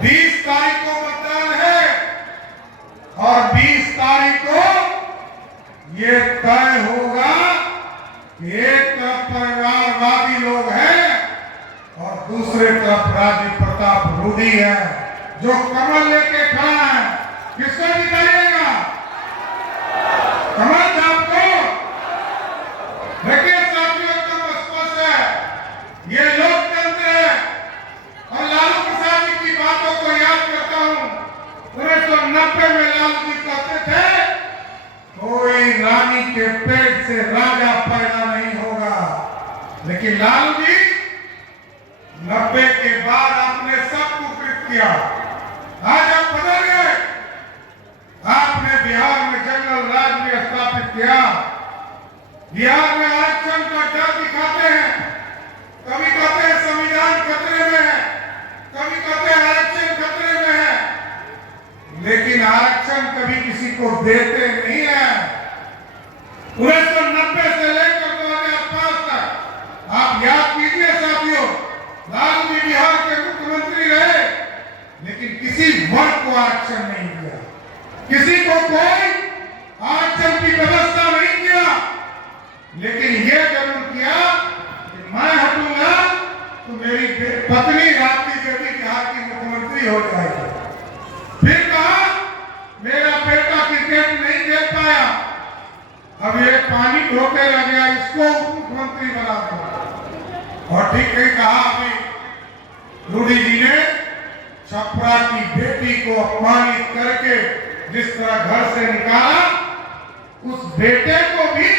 20 तारीख को मतदान है और 20 तारीख को ये तय होगा कि एक तरफ परिवारवादी लोग हैं और दूसरे तरफ राजीव प्रताप रूडी है जो कमल लेके खड़ा है। किसको जिताइएगा? कमल साहब को। देखिए साथियों, एकदम स्पष्ट है, ये लोकतंत्र है। और लालू प्रसाद जी की बातों को याद करता हूं। 1990 में लालू जी कहते थे कोई रानी के पेट से राजा पैदा नहीं होगा, लेकिन लालू जी 90 के बाद आपने सब कुकृत किया। आज आप बदल गए। आपने बिहार में जंगल राज भी स्थापित किया। बिहार में आरक्षण का डर दिखाते हैं। कभी कहते हैं संविधान खतरे में है, कभी कहते हैं आरक्षण खतरे में है, लेकिन आरक्षण कभी किसी को देते नहीं है। 1990 से लेकर 2005 तक आप याद कीजिए साथियों, लालू जी बिहार के मुख्यमंत्री रहे, लेकिन किसी वर्ग को आरक्षण नहीं दिया, किसी को कोई आरक्षण की व्यवस्था नहीं किया, लेकिन यह जरूर किया कि मैं हटूंगा तो मेरी पत्नी राबड़ी देवी बिहार की मुख्यमंत्री हो जाएगी। फिर कहा मेरा बेटा क्रिकेट नहीं खेल पाया, अब ये पानी ढोके लग गया, इसको मुख्यमंत्री बना दो। और ठीक नहीं कहा अभी रूडी जी ने छपरा की बेटी को अपमानित करके जिस तरह घर से निकाला, उस बेटे को भी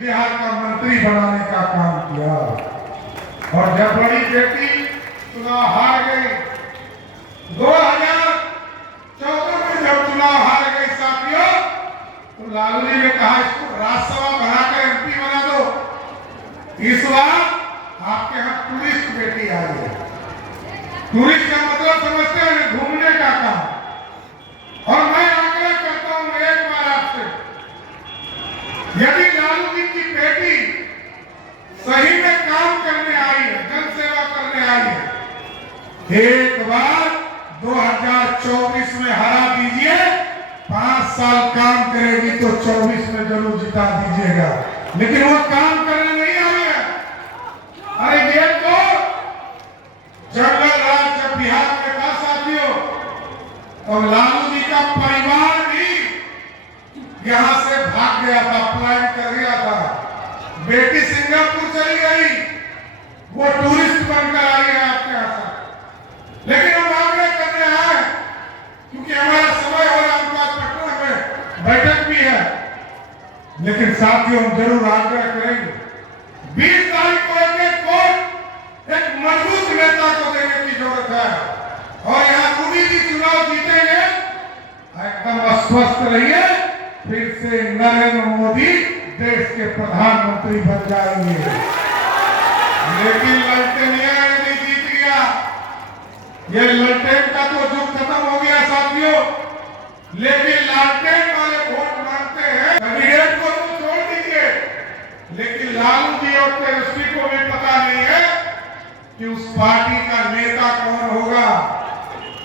बिहार का मंत्री बनाने का काम किया। और जब बड़ी बेटी चुनाव हार गई, 2014 में जब चुनाव हार गई साथियों, तो लालू जी ने कहा इसको राज्यसभा बनाकर एमपी बना दो। इस बार आपके यहाँ टूरिस्ट बेटी आई है। टूरिस्ट का मतलब समझते हैं, घूमने का काम। और मैं आग्रह करता हूं एक बार आपसे, यदि लालू जी की बेटी सही में काम करने आई है, जनसेवा करने आई है, एक बार 2024 में हरा दीजिए। 5 साल काम करेगी तो 24 में जरूर जिता दीजिएगा, लेकिन वो काम करने नहीं आई है। अरे ये तो जंगल राज जब बिहार में था साथियों, और लालू जी का परिवार भी यहां से भाग गया था, पलायन कर गया था। बेटी सिंगापुर चली गई, वो टूरिस्ट बनकर आई है आपके यहां से। लेकिन हम आग्रह करने आए, क्योंकि हमारा समय हो रहा है, पटना में बैठक भी है, लेकिन साथियों हम जरूर आग्रह करेंगे 20 तारीख को एक मजबूत नेता को देने की जरूरत है। और यहाँ रूडी जी चुनाव जीतेंगे, एकदम अस्वस्थ रहिए, फिर से नरेंद्र मोदी देश के प्रधानमंत्री बन जाएंगे। लेकिन ललटेनिया यदि जीत गया, ये ललटेन का तो युग खत्म हो गया साथियों, लेकिन लालटेन वाले वोट मांगते हैं। कैंडिडेट को तो छोड़ दीजिए, लेकिन लालू जी और तेजस्वी को भी पता नहीं है कि उस पार्टी का नेता कौन होगा।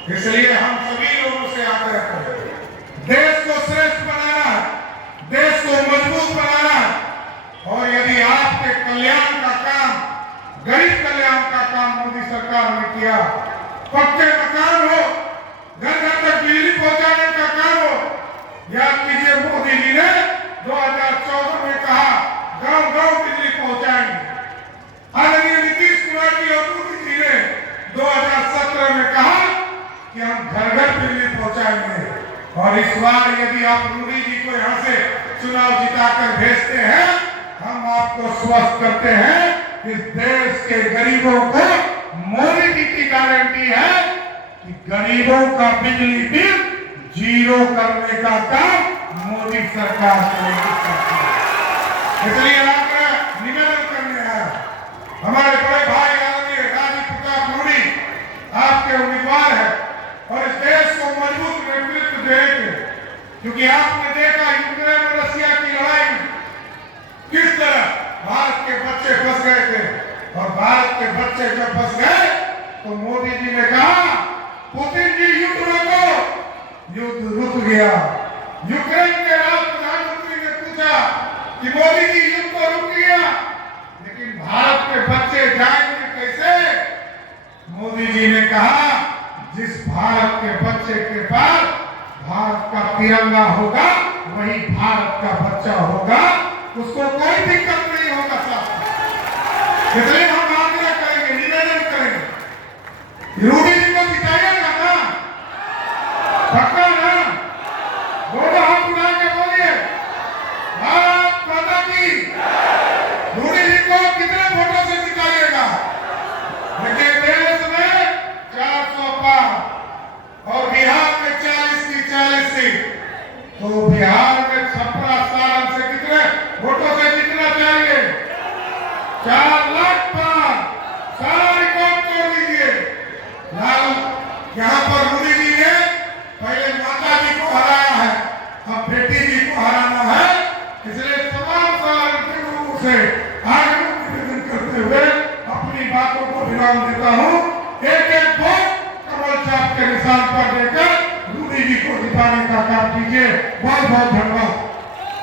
इसलिए हम सभी लोगों से आग्रह करें, देश को श्रेष्ठ बनाना है, देश को मजबूत बनाना है। और यदि आपके कल्याण का काम, गरीब कल्याण का काम मोदी सरकार ने किया, पक्के मकान हो, घर घर तक बिजली पहुंचाने का काम हो, याद कीजिए मोदी जी ने 2014 में कहा गांव गांव बिजली पहुंचाएंगे। आदरणीय नीतीश कुमार जी और मोदी जी ने 2017 में कहा कि हम घर घर बिजली पहुंचाएंगे। और इस बार यदि आप रूडी जी को यहाँ से चुनाव जिताकर भेजते हैं, हम आपको स्वस्थ करते हैं कि देश के गरीबों को मोदी जी की गारंटी है कि गरीबों का बिजली बिल जीरो करने का काम मोदी सरकार करेगी। इसलिए निवेदन करने आया, हमारे बड़े भाई आदरणीय राजीव प्रताप रूडी आपके उम्मीदवार है और इस देश को मजबूत नेतृत्व देंगे, क्योंकि आपने देखा यूक्रेन और रशिया की लड़ाई में किस तरह भारत के बच्चे फंस गए थे। और भारत के बच्चे जब फंस गए तो मोदी जी ने कहा पुतिन गया। यूक्रेन के प्रधानमंत्री ने पूछा कि मोदी जी युद्ध तो रुक गया, लेकिन भारत के बच्चे जाएंगे कैसे? मोदी जी ने कहा, जिस भारत के बच्चे के पास भारत का तिरंगा होगा वही भारत का बच्चा होगा, उसको कोई दिक्कत नहीं होगा साहब। इसलिए हम आग्रह करेंगे, निवेदन करेंगे, रूडी जी को जिताइएगा ना, पक्का ना? दोनों हाथ उठा के बोलिए भारत माता की। रूडी जी को कितने वोटों से जिताइएगा? देखिए देश में 400 पार और बिहार में 40 की 40 सीट, तो बिहार में 56 साल से कितने वोटों से जीतना चाहिए? 4 लाख पार, सारा रिकॉर्ड तोड़ दीजिए। यहाँ पर मोदी जी ने पहले माता जी को हराया है, अब बेटी जी को हराना है, इसलिए तमाम साल से आगे निवेदन करते हुए अपनी बातों को विराम देता हूँ। एक एक वोट कमल छाप के निशान पर देकर मोदी जी को जिताने का काम कीजिए। बहुत बहुत धन्यवाद।